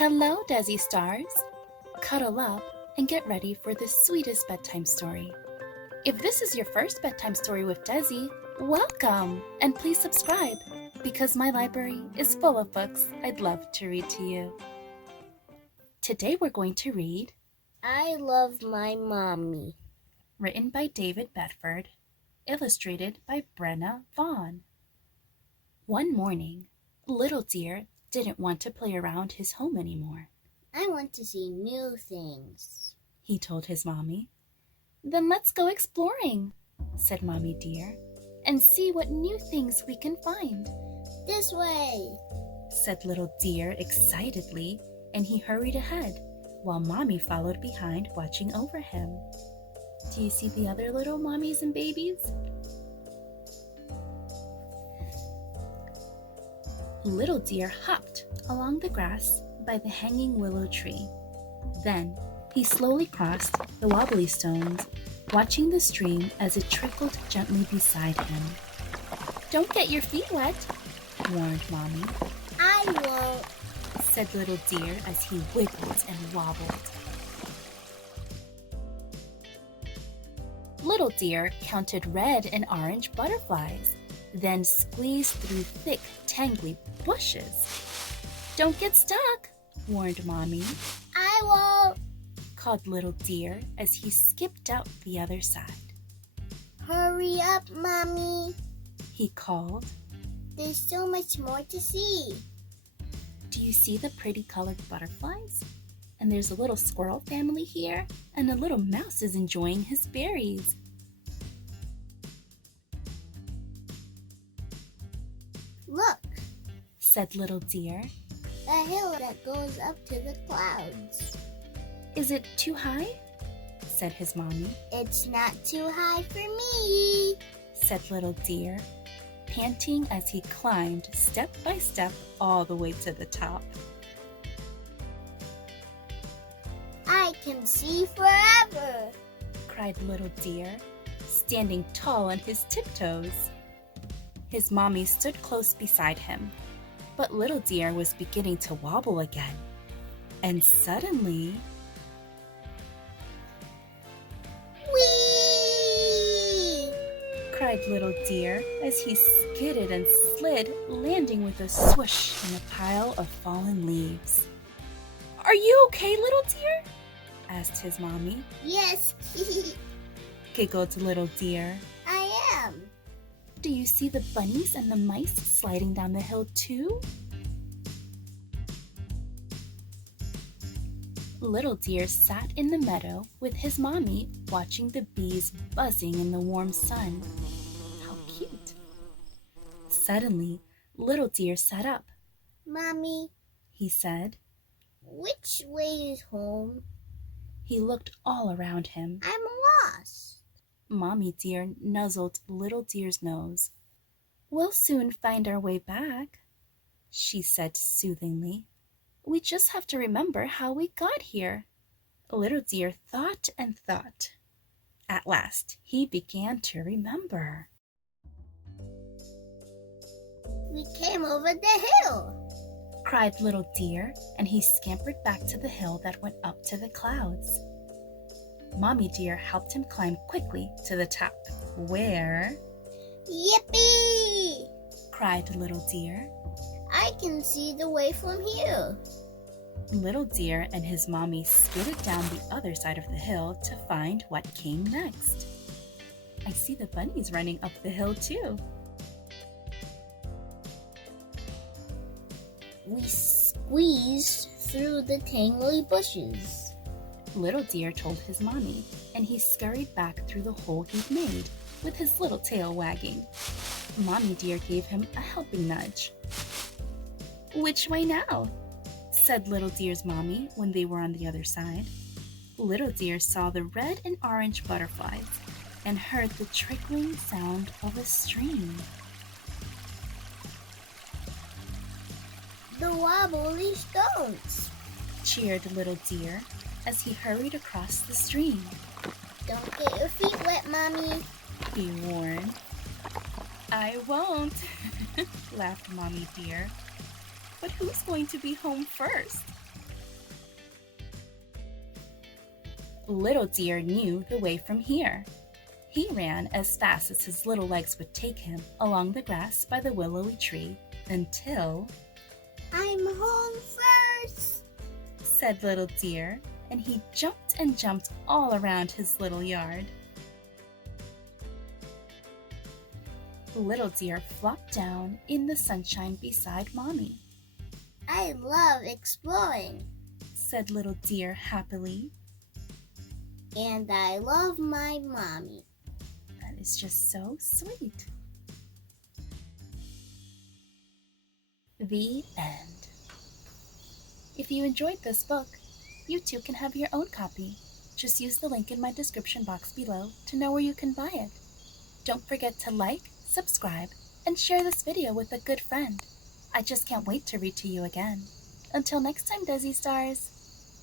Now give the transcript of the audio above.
Hello, Dessi stars! Cuddle up and get ready for the sweetest bedtime story. If this is your first bedtime story with Dessi, welcome! And please subscribe, because my library is full of books I'd love to read to you. Today we're going to read I Love My Mommy, written by David Bedford, illustrated by Brenna Vaughn. One morning, Little Deer didn't want to play around his home anymore. I want to see new things, he told his mommy. Then let's go exploring, said Mommy Deer, and see what new things we can find. This way, said Little Deer excitedly, and he hurried ahead, while Mommy followed behind, watching over him. Do you see the other little mommies and babies? Little Deer hopped along the grass by the hanging willow tree. Then he slowly crossed the wobbly stones, watching the stream as it trickled gently beside him. Don't get your feet wet, warned Mommy. I won't, said Little Deer as he wiggled and wobbled. Little Deer counted red and orange butterflies, then squeezed through thick, tangly bushes. Don't get stuck, warned Mommy. I won't, called Little Deer as he skipped out the other side. Hurry up, Mommy, he called. There's so much more to see. Do you see the pretty colored butterflies? And there's a little squirrel family here, and a little mouse is enjoying his berries. Look, said Little Deer. the hill that goes up to the clouds. Is it too high? said his mommy. It's not too high for me, said Little Deer, panting as he climbed step by step all the way to the top. I can see forever, cried Little Deer, standing tall on his tiptoes. His mommy stood close beside him, but Little Deer was beginning to wobble again. And suddenly, whee! cried Little Deer as he skidded and slid, landing with a swoosh in a pile of fallen leaves. Are you okay, Little Deer? asked his mommy. Yes, giggled Little Deer. I am. Do you see the bunnies and the mice sliding down the hill too? Little Deer sat in the meadow with his mommy, watching the bees buzzing in the warm sun. How cute! Suddenly, Little Deer sat up. Mommy, he said. Which way is home? He looked all around him. I'm lost. Mommy Deer nuzzled Little Deer's nose. We'll soon find our way back, she said soothingly. We just have to remember how we got here. Little Deer thought and thought. At last, he began to remember. We came over the hill, cried Little Deer, and he scampered back to the hill that went up to the clouds. Mommy Deer helped him climb quickly to the top, where... Yippee! cried Little Deer. I can see the way from here. Little Deer and his mommy skidded down the other side of the hill to find what came next. I see the bunnies running up the hill too. We squeezed through the tangly bushes, Little Deer told his mommy, and he scurried back through the hole he'd made, with his little tail wagging. Mommy Deer gave him a helping nudge. Which way now? said Little Deer's mommy when they were on the other side. Little Deer saw the red and orange butterflies and heard the trickling sound of a stream. the wobbly stones, cheered Little Deer as he hurried across the stream. Don't get your feet wet, Mommy, he warned. I won't, laughed Mommy Deer. But who's going to be home first? Little Deer knew the way from here. He ran as fast as his little legs would take him along the grass by the willowy tree until... "I'm home first," said Little Deer, and he jumped and jumped all around his little yard. Little Deer flopped down in the sunshine beside Mommy. "I love exploring, said Little Deer happily. and I love my mommy." That is just so sweet. The end. If you enjoyed this book, you too can have your own copy. Just use the link in my description box below to know where you can buy it. Don't forget to like, subscribe, and share this video with a good friend. I just can't wait to read to you again. Until next time, Dessi Stars.